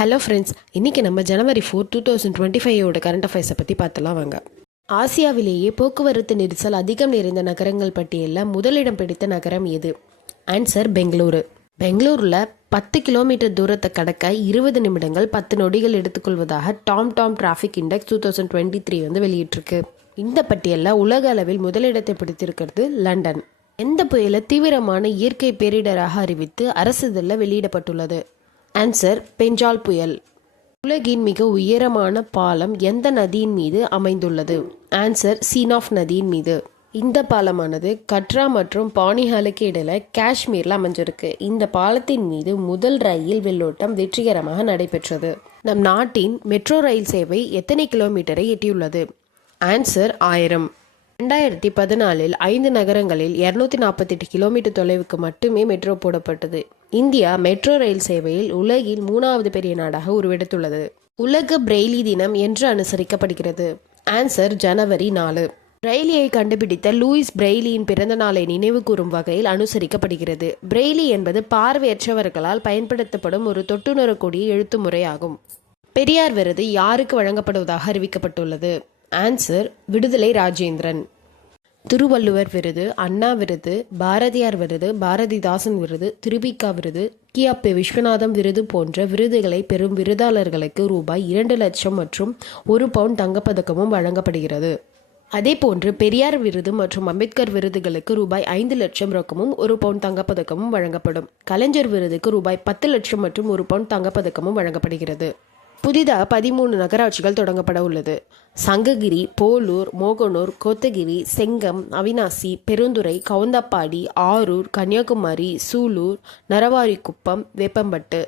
Hello friends, இன்றைக்கி நம்ம ஜனவரி 4, 2025 current அஃபேர்ஸை பற்றி பார்த்தலாம் வாங்க. ஆசியாவிலேயே போக்குவரத்து நெரிசல் அதிகம் நிறைந்த நகரங்கள் பட்டியலில் முதலிடம் பிடித்த நகரம் எது? ஆன்சர் பெங்களூரு. பெங்களூரில் 10 கிலோமீட்டர் தூரத்தை கடக்க 20 நிமிடங்கள் 10 நொடிகள் எடுத்துக்கொள்வதாக டாம் டிராஃபிக் இண்டெக்ஸ் 2023 வெளியிட்டிருக்கு. இந்த பட்டியலில் உலக அளவில் முதலிடத்தை பிடித்திருக்கிறது லண்டன். எந்த புயலை தீவிரமான இயற்கை பேரிடராக அறிவித்து அரசிதழில் வெளியிடப்பட்டுள்ளது? ஆன்சர் பெஞ்சால் புயல். உலகின் மிக உயரமான பாலம் எந்த நதியின் மீது அமைந்துள்ளது? ஆன்சர் சீனாப் நதியின் மீது. இந்த பாலமானது கட்ரா மற்றும் பானிஹாலுக்கு இடையில காஷ்மீரில் அமைஞ்சிருக்கு. இந்த பாலத்தின் மீது முதல் ரயில் வெள்ளோட்டம் வெற்றிகரமாக நடைபெற்றது. நம் நாட்டின் மெட்ரோ ரயில் சேவை எத்தனை கிலோமீட்டரை எட்டியுள்ளது? ஆன்சர் 1000. 2014 5 நகரங்களில் 248 கிலோமீட்டர் தொலைவுக்கு மட்டுமே மெட்ரோ போடப்பட்டது. இந்தியா மெட்ரோ ரயில் சேவையில் உலகின் 3வது பெரிய நாடாக உருவெடுத்துள்ளது. உலக பிரெய்லி தினம் என்று அனுசரிக்கப்படுகிறது? ஆன்சர் ஜனவரி 4. பிரெய்லியை கண்டுபிடித்த லூயிஸ் பிரெய்லியின் பிறந்த நாளை நினைவு கூறும் வகையில் அனுசரிக்கப்படுகிறது. பிரெய்லி என்பது பார்வையற்றவர்களால் பயன்படுத்தப்படும் ஒரு தொட்டுணரக்கூடிய எழுத்து முறையாகும். பெரியார் விருது யாருக்கு வழங்கப்படுவதாக அறிவிக்கப்பட்டுள்ளது? ஆன்சர் விடுதலை ராஜேந்திரன். திருவள்ளுவர் விருது, அண்ணா விருது, பாரதியார் விருது, பாரதிதாசன் விருது, திருபிகா விருது, கியாப்பே விஸ்வநாதம் விருது போன்ற விருதுகளை பெறும் விருதாளர்களுக்கு ரூபாய் 2 லட்சம் மற்றும் 1 பவுண்ட் தங்கப்பதக்கமும் வழங்கப்படுகிறது. அதேபோன்று பெரியார் விருது மற்றும் அம்பேத்கர் விருதுகளுக்கு ரூபாய் 5 லட்சம் ரொக்கமும் 1 பவுண்ட் தங்கப்பதக்கமும் வழங்கப்படும். கலைஞர் விருதுக்கு ரூபாய் 10 லட்சம் மற்றும் 1 பவுண்ட் தங்கப்பதக்கமும் வழங்கப்படுகிறது. புதிதாக 13 நகராட்சிகள் தொடங்கப்பட உள்ளது. சங்ககிரி, போலூர், மோகனூர், கோத்தகிரி, செங்கம், அவினாசி, பெருந்துறை, கவுந்தப்பாடி, ஆரூர், கன்னியாகுமரி, சூலூர், நரவாரிக்குப்பம், வேப்பம்பட்டு